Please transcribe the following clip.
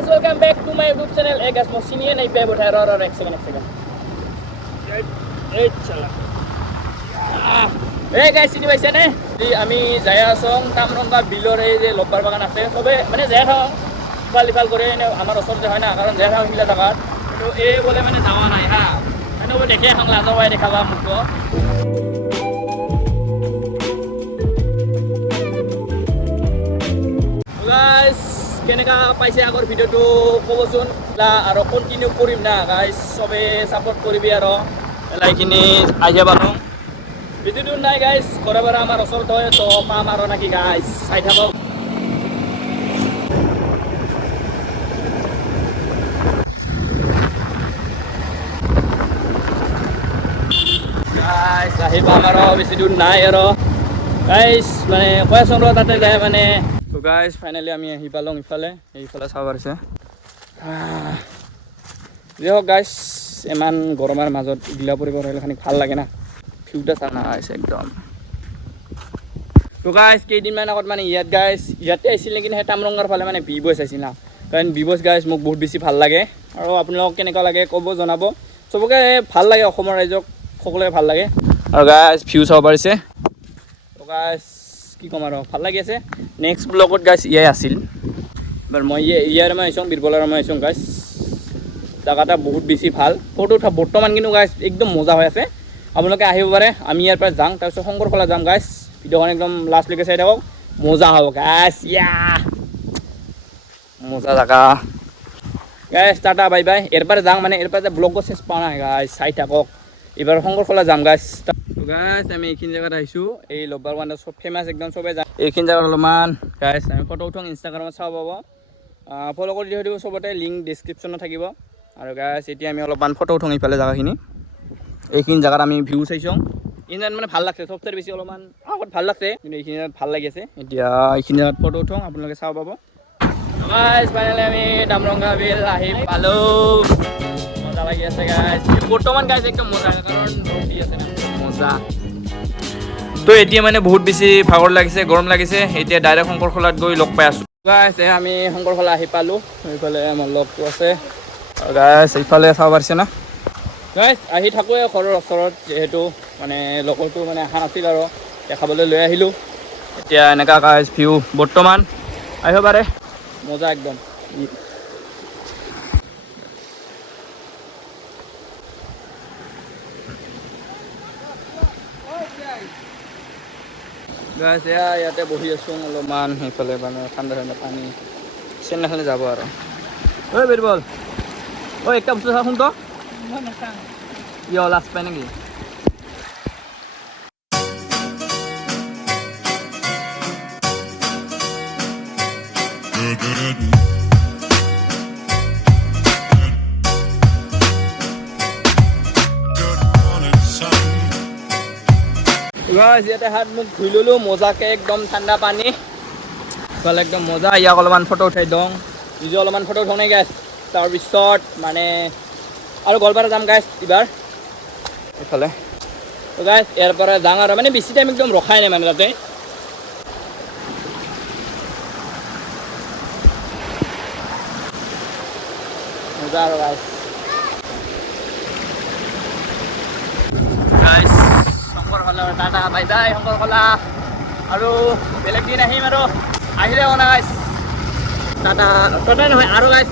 guys, welcome back to my YouTube channel. Hey guys, mo sini nahi pe botha ro ek second. Chala. Hey guys, sini paise ne? Di ami jaya asong Tamronga bilor ei je lobbar bagan ase. Sobe mane jaya tha ইফাল করে এনে আমার ওচৰতে হয় না কাৰণ জেগা হিলা জাগাত কিন্তু এই বলে মানে যাওয়া নাই হা মানে ও দেখে হাংলা যাওয়াই দেখাবা মোক গাইস কেনেকা পাইছে আগৰ ভিডিওটো কবচোন আৰু কন্টিনিউ কৰিম না গাইস সবে সাপোৰ্ট কৰিবি আৰু লাইকখিনি আইয়া বানো বেছি দূৰ নাই গাইস ঘৰে ঘৰে আমাৰ ওচৰতে হয় তো পাম আৰু নাকি গাইস চাই থাকক guys ahib amaro besi dur nai aro guys mane koy sonro tate jay mane to guys finally ami ahi palong ifale sabarse je guys eman goromar majot gila poribo rel khani bhal lage na viewta sana aise ekdom to guys kei din man agot mane yat guys yate aisil lekin he Tamrongar phale mane bibos aisil na karon bibos guys mok bahut beshi bhal lage aro apnalok keneka lage kobo janabo soboke bhal lage okhomor raijok সকলে ভাল লাগে আৰু guys view চাব পাৰিছে তো guys কি কম আৰু ভাল লাগি আছে নেক্সট ব্লগত গাইস ইয়ে আছিল বাৰ মই ইয়াৰ মই আইছং বিৰবলাৰ মই আইছং গাইস জায়গাটা বহুত বেছি ভাল ফটো উঠা বৰ্তমান কিন্তু গাইস একদম মজা হৈ আছে আপোনালোকে আহিব পাৰে আমি ইয়াৰ পৰা যাম তাৰপিছত শংকৰখলা যাম গাইস ভিডিওখন একদম লাষ্ট লৈকে চাই থাকক মজা হ'ব গাইস ইয়া মজা জায়গা গাইস টাটা বাই বাই এরপরে যাম মানে এরপরে ব্লগ শেষ পাও না গাইস চাই থাকক এবার শংকৰখলা যাম গাইস তো গাইস আমি এইখিনি জায়গাত আইছো এই লব্বাৰ ওয়ান সব ফেমাস একদম সবে যায় এইখিনি জায়গা অলপমান গাইস আমি ফটো উঠং ইনষ্টাগ্ৰামত চাব পাব ফলো কৰি দিব সবতে লিংক ডেসক্ৰিপচনত থাকিব আৰু গাইস এতিয়া আমি অলপমান ফটো উঠং ইফালে জায়গাখিনি এইখিনি জায়গাত আমি ভিউ চাইছং ইমান মানে ভাল লাগছে সবচে বেছি অলপমান আগত ভাল লাগছে কিন্তু এইখিনি ভাল লাগি আছে এতিয়া এইখিনি জায়গাত ফটো উঠং আপোনালোকে চাব পাব গাইস ফাইনালি আমি Tamronga বিল আহি পালো মজা লাগি আছে গাইস বৰ্তমান গাইস একদম মজা কাৰণ ৰখি আছে না মজা তো এতিয়া মানে বহুত বেছি ভাগৰ লাগিছে গৰম লাগিছে এতিয়া ডাইৰেক্ট শংকৰখলাত গৈ লগ পাই আছো গাইস আমি শংকৰখলা আহি পালো এইফালে আমাৰ লগটো আছে আৰু গাইস এইফালে চাব পাৰিছে না গাইস আহি থাকোৱে ঘৰৰ ওচৰত যেহেতু মানে লগটো মানে আহা নাছিল আৰু দেখাবলৈ লৈ আহিলো এতিয়া এনেকা গাইস ভিউ বৰ্তমান আহিব পাৰে মজা একদম গাইস ইয়াতে বহি আছো অলপমান সেইফালে মানে ঠাণ্ডা ঠাণ্ডা পানী চেন্নাইফালে যাব আৰু ঐ বিৰবল ঐ একটা বস্তু চাচোন তো ইয় লাষ্ট পাই নেকি গাইস ইয়াতে হাত মুখ ধুই ললো মজাকে একদম ঠাণ্ডা পানী ভাল একদম মজা ইয়াক অলপমান ফটো উঠাই দং নিজে অলপমান ফটো উঠাও নাই গাইস তাৰপিছত মানে আৰু গোৱালপাৰা যাম গাইস এবাৰ এইফালে তো গাইস ইয়াৰ পৰা যাং আৰু মানে বেছি টাইম একদম ৰখাই নাই মানে তাতে মজা আৰু গাইস গাইস শংকৰখলা টাটা বাই বাই শংকৰখলা আৰু বেলেগ দিন আহিম আৰু আহিলে গাইস টাটা নহয় আৰু গাইস